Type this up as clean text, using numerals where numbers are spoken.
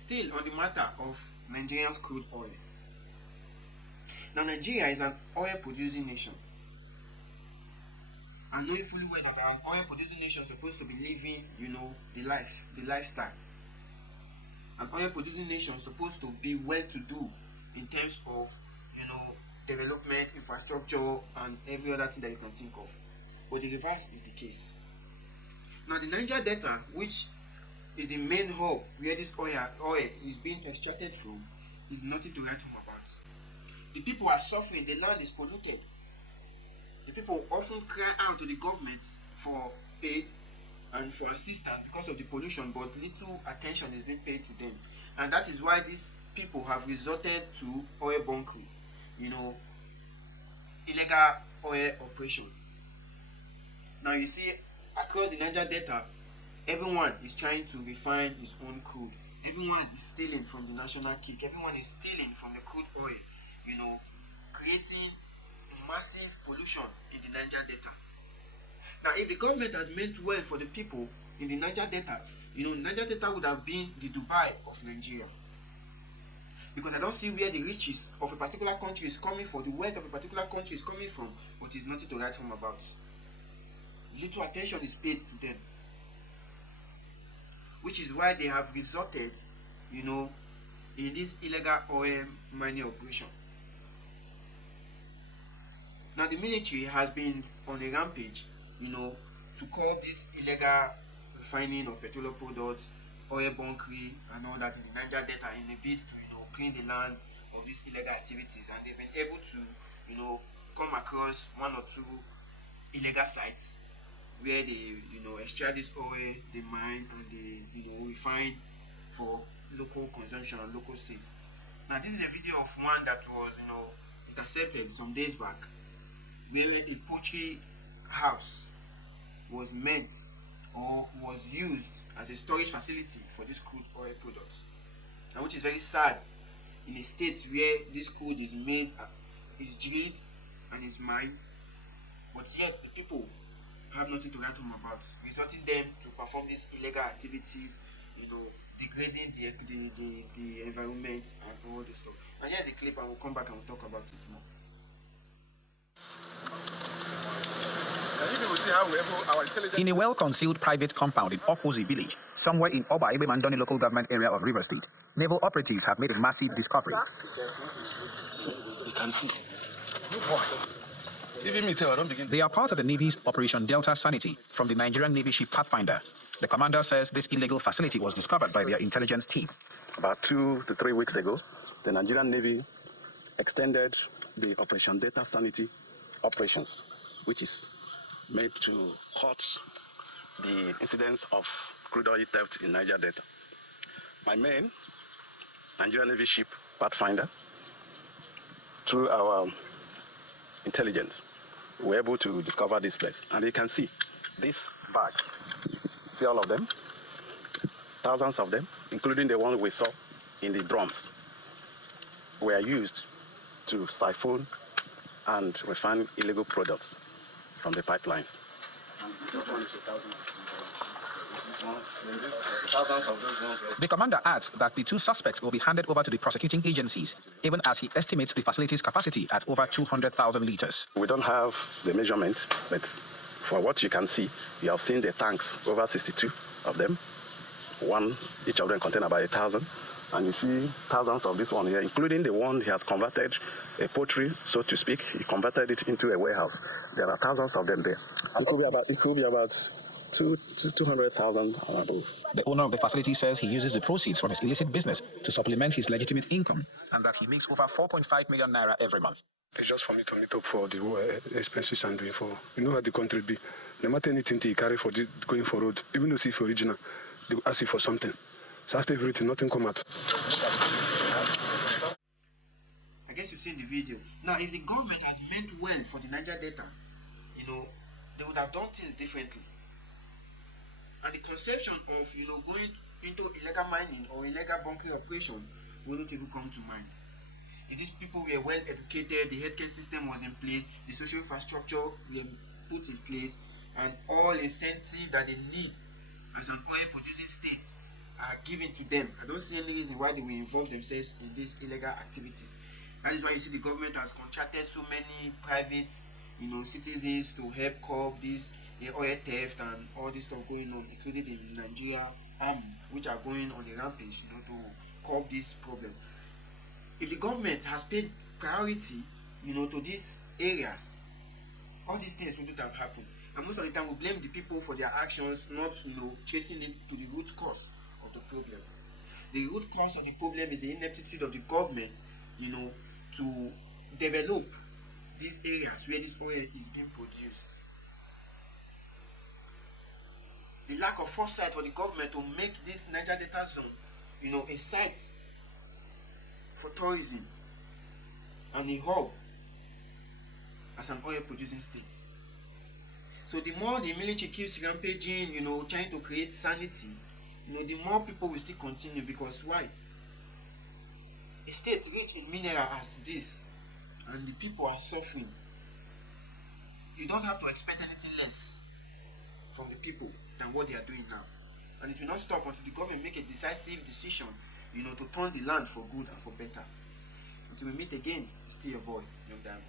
Still on the matter of Nigeria's crude oil. Now, Nigeria is an oil-producing nation. And knowing fully well that an oil-producing nation is supposed to be living, the lifestyle. An oil-producing nation is supposed to be well-to-do in terms of, development, infrastructure, and every other thing that you can think of. But the reverse is the case. Now, the Niger Delta, which is the main hub where this oil is being extracted from, is nothing to write home about. The people are suffering, the land is polluted. The people often cry out to the government for aid and for assistance because of the pollution, but little attention is being paid to them. And that is why these people have resorted to oil bunkering, illegal oil operation. Now you see, across the Niger Delta, everyone is trying to refine his own crude. Everyone is stealing from the national cake. Everyone is stealing from the crude oil, creating massive pollution in the Niger Delta. Now, if the government has meant well for the people in the Niger Delta, Niger Delta would have been the Dubai of Nigeria. Because I don't see where the riches of a particular country is coming from, the wealth of a particular country is coming from, but it's nothing to write home about. Little attention is paid to them. Which is why they have resorted, in this illegal oil mining operation. Now, the military has been on a rampage, to call this illegal refining of petroleum products, oil bunkering, and all that in the Niger Delta in a bid to, clean the land of these illegal activities. And they've been able to, come across one or two illegal sites where they, extract this oil, they mine, and they, refine for local consumption and local sales. Now, this is a video of one that was, intercepted some days back, where a poultry house was meant or was used as a storage facility for this crude oil products, and which is very sad in a state where this crude is made, is drilled, and is mined, but yet the people have nothing to write home about, resorting them to perform these illegal activities, degrading the environment and all this stuff. And here's a clip, and we'll come back and we'll talk about it more. In a well-concealed private compound in Okwozi village, somewhere in Oba Ibemandoni local government area of River State, naval operatives have made a massive discovery. You can see. They are part of the Navy's Operation Delta Sanity from the Nigerian Navy ship Pathfinder. The commander says this illegal facility was discovered by their intelligence team. About 2 to 3 weeks ago, the Nigerian Navy extended the Operation Delta Sanity operations, which is made to cut the incidence of crude oil theft in Niger Delta. My main Nigerian Navy ship Pathfinder, through our intelligence, were able to discover this place. And you can see this bag. See all of them? Thousands of them, including the one we saw in the drums, were used to siphon and refine illegal products from the pipelines. The commander adds that the two suspects will be handed over to the prosecuting agencies, even as he estimates the facility's capacity at over 200,000 liters. We don't have the measurement, but for what you can see, you have seen the tanks, over 62 of them. Each of them contain about 1,000. And you see thousands of this one here, including the one he has converted a poultry, so to speak. He converted it into a warehouse. There are thousands of them there. It could be about 200,000 or above. The owner of the facility says he uses the proceeds from his illicit business to supplement his legitimate income, and that he makes over 4.5 million naira every month. It's just for me to meet up for the expenses I'm doing for. You know how the country be. No matter anything they carry for going for road, even though it's original, they will ask you for something. So after everything, nothing come out. I guess you've seen the video. Now, if the government has meant well for the Niger Delta, they would have done things differently. And the conception of, going into illegal mining or illegal bunkering operation wouldn't even come to mind. If these people were well educated, the healthcare system was in place, the social infrastructure were put in place, and all incentives that they need as an oil producing state are given to them. I don't see any reason why they will involve themselves in these illegal activities. That is why you see the government has contracted so many private, citizens to help curb this oil theft and all this stuff going on, including the Nigeria army, which are going on a rampage, to curb this problem. If the government has paid priority, to these areas, all these things wouldn't have happened. And most of the time, we blame the people for their actions, not tracing it to the root cause of the problem. The root cause of the problem is the ineptitude of the government, to develop these areas where this oil is being produced. The lack of foresight for the government to make this Niger Delta zone, a site for tourism and a hub as an oil producing state. So the more the military keeps rampaging, trying to create sanity, the more people will still continue. Because why? A state rich in mineral as this, and the people are suffering. You don't have to expect anything less from the people than what they are doing now. And it will not stop until the government make a decisive decision, to turn the land for good and for better. Until we meet again, it's still your boy, Young Diamond.